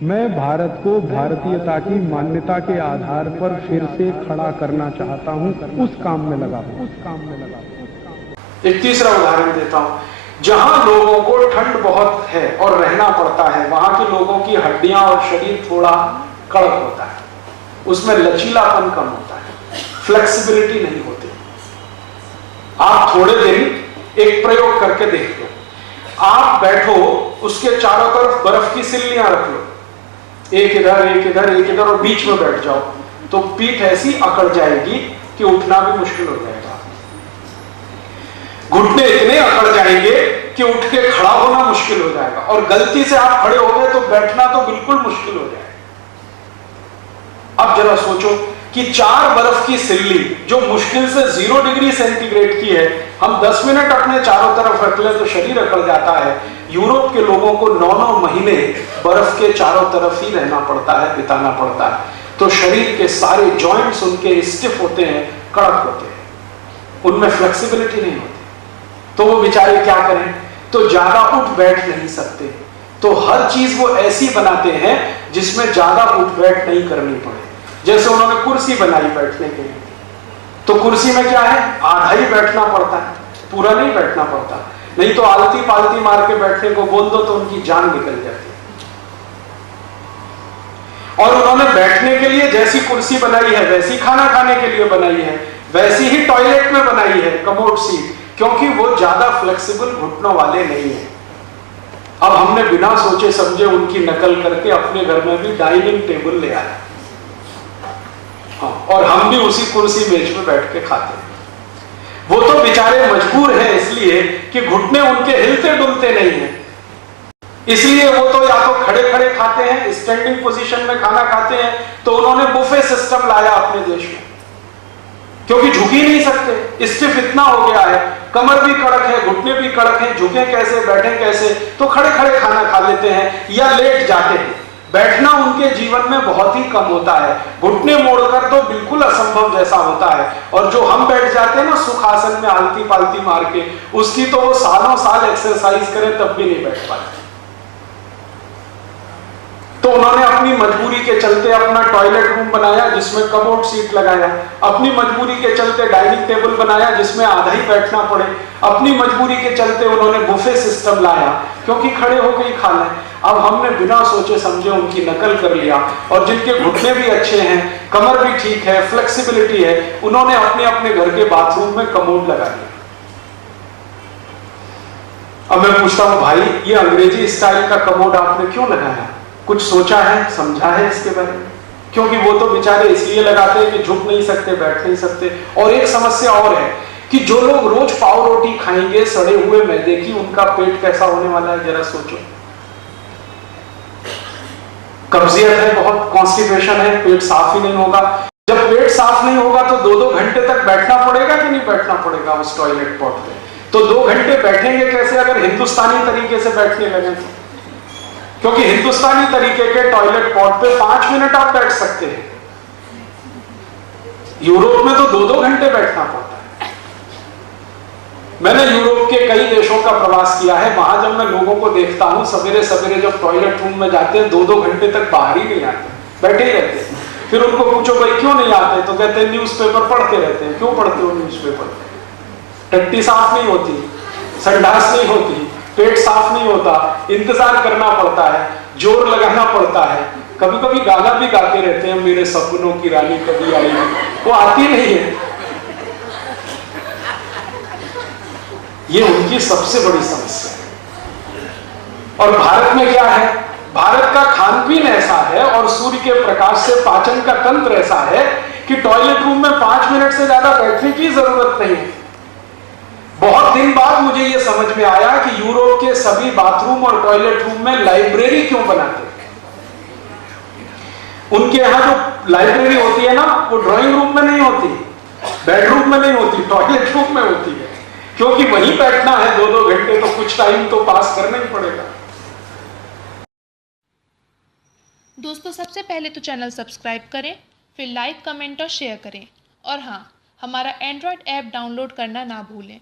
मैं भारत को भारतीयता की मान्यता के आधार पर फिर से खड़ा करना चाहता हूं, उस काम में लगा हूं। एक तीसरा उदाहरण देता हूं। जहां लोगों को ठंड बहुत है और रहना पड़ता है, वहां के लोगों की हड्डियां और शरीर थोड़ा कड़क होता है, उसमें लचीलापन कम होता है, फ्लेक्सिबिलिटी नहीं होती। आप थोड़े दिन एक प्रयोग करके देख लो। आप बैठो, उसके चारों तरफ बर्फ की सिल्लियां रख लो, एक इधर एक इधर एक इधर, और बीच में बैठ जाओ, तो पीठ ऐसी अकड़ जाएगी कि उठना भी मुश्किल हो जाएगा। घुटने इतने अकड़ जाएंगे कि उठ के खड़ा होना मुश्किल हो जाएगा, और गलती से आप खड़े हो गए तो बैठना तो बिल्कुल मुश्किल हो जाएगा। अब जरा सोचो कि 4 बर्फ की सिल्ली जो मुश्किल से 0 डिग्री सेंटीग्रेड की है, हम 10 मिनट अपने चारों तरफ रख ले तो शरीर अकड़ जाता है। यूरोप के लोगों को 9-9 महीने बर्फ के चारों तरफ ही रहना पड़ता है, बिताना पड़ता है, तो शरीर के सारे जॉइंट्स उनके स्टिफ होते हैं, कड़क होते हैं, उनमें फ्लेक्सिबिलिटी नहीं होती। तो वो बेचारे क्या करें? तो ज्यादा उठ बैठ नहीं सकते, तो हर चीज वो ऐसी बनाते हैं जिसमें ज्यादा उठ बैठ नहीं करनी पड़े। जैसे उन्होंने कुर्सी बनाई बैठने के लिए, तो कुर्सी में क्या है, आधा ही बैठना पड़ता है, पूरा नहीं बैठना पड़ता, नहीं तो आलती पालती मार के बैठने को बोल दो तो उनकी जान निकल जाती है। और उन्होंने बैठने के लिए जैसी कुर्सी बनाई है वैसी खाना खाने के लिए बनाई है, वैसी ही टॉयलेट में बनाई है कमोड सीट, क्योंकि वो ज्यादा फ्लेक्सिबल घुटनों वाले नहीं है। अब हमने बिना सोचे समझे उनकी नकल करके अपने घर में भी डाइनिंग टेबल ले आए, हाँ, और हम भी उसी कुर्सी मेज पे बैठ के खाते हैं। वो तो बेचारे मजबूर हैं इसलिए कि घुटने उनके हिलते डुलते नहीं हैं, इसलिए वो तो या तो खड़े खड़े खाते हैं, स्टैंडिंग पोजीशन में खाना खाते हैं। तो उन्होंने बुफे सिस्टम लाया अपने देश में, क्योंकि झुक ही नहीं सकते, स्टिफ इतना हो गया है, कमर भी कड़क है, घुटने भी कड़क हैं, झुके कैसे बैठे कैसे, तो खड़े खड़े खाना खा लेते हैं या लेट जाते हैं। बैठना उनके जीवन में बहुत ही कम होता है, घुटने मोड़कर तो बिल्कुल असंभव जैसा होता है। और जो हम बैठ जाते हैं ना सुखासन में आलती पालती मार के, उसकी तो वो सालों साल एक्सरसाइज करें तब भी नहीं बैठ पाते। तो उन्होंने अपनी मजबूरी के चलते अपना टॉयलेट रूम बनाया जिसमें कमोड सीट लगाया, अपनी मजबूरी के चलते डाइनिंग टेबल बनाया जिसमें आधा ही बैठना पड़े, अपनी मजबूरी के चलते उन्होंने बुफे सिस्टम लाया क्योंकि खड़े होकर ही खा लें। अब हमने बिना सोचे समझे उनकी नकल कर लिया, और जिनके घुटने भी अच्छे हैं, कमर भी ठीक है, फ्लेक्सिबिलिटी है, उन्होंने अपने अपने घर के बाथरूम में कमोड लगा दिया। अब मैं पूछता हूं, भाई ये अंग्रेजी स्टाइल का कमोड आपने क्यों लगाया? कुछ सोचा है, समझा है इसके बारे में? क्योंकि वो तो बेचारे इसलिए लगाते हैं कि झुक नहीं सकते, बैठ नहीं सकते। और एक समस्या और है कि जो लोग रोज पाव रोटी खाएंगे सड़े हुए मैदे की, उनका पेट कैसा होने वाला है जरा सोचो। कब्जियत है, बहुत कॉन्स्टिपेशन है, पेट साफ ही नहीं होगा। जब पेट साफ नहीं होगा तो 2-2 घंटे तक बैठना पड़ेगा कि नहीं बैठना पड़ेगा उस टॉयलेट पॉट पे? तो 2 घंटे बैठेंगे कैसे अगर हिंदुस्तानी तरीके से बैठने लगे तो? क्योंकि हिंदुस्तानी तरीके के टॉयलेट पॉट पे 5 मिनट आप बैठ सकते हैं, यूरोप में तो 2-2 घंटे बैठना पड़ता है। मैंने यूरोप के कई देशों का प्रवास किया है, वहां जब मैं लोगों को देखता हूं सवेरे सवेरे जब टॉयलेट रूम में जाते हैं 2-2 घंटे तक बाहर ही नहीं आते, बैठे ही रहते हैं। फिर उनको पूछो भाई क्यों नहीं आते, तो कहते हैं न्यूज़पेपर पढ़ते रहते हैं। क्यों पढ़ते हो न्यूज़पेपर? टट्टी साफ नहीं होती, संडास नहीं होती, पेट साफ नहीं होता, इंतजार करना पड़ता है, जोर लगाना पड़ता है, कभी कभी गाना भी गाते रहते हैं, मेरे सपनों की रानी कभी आई, वो आती नहीं है। ये उनकी सबसे बड़ी समस्या है। और भारत में क्या है? भारत का खान पीन ऐसा है और सूर्य के प्रकाश से पाचन का तंत्र ऐसा है कि टॉयलेट रूम में 5 मिनट से ज्यादा बैठने की जरूरत नहीं है। बहुत दिन बाद मुझे यह समझ में आया कि यूरोप के सभी बाथरूम और टॉयलेट रूम में लाइब्रेरी क्यों बनाते हैं। उनके यहां जो लाइब्रेरी होती है ना, वो ड्राइंग रूम में नहीं होती, बेडरूम में नहीं होती, टॉयलेट रूम में होती है, क्योंकि वहीं बैठना है 2-2 घंटे, तो कुछ टाइम तो पास करना ही पड़ेगा। दोस्तों, सबसे पहले तो चैनल सब्सक्राइब करें, फिर लाइक, कमेंट और शेयर करें, और हाँ, हमारा एंड्रॉयड ऐप डाउनलोड करना ना भूलें।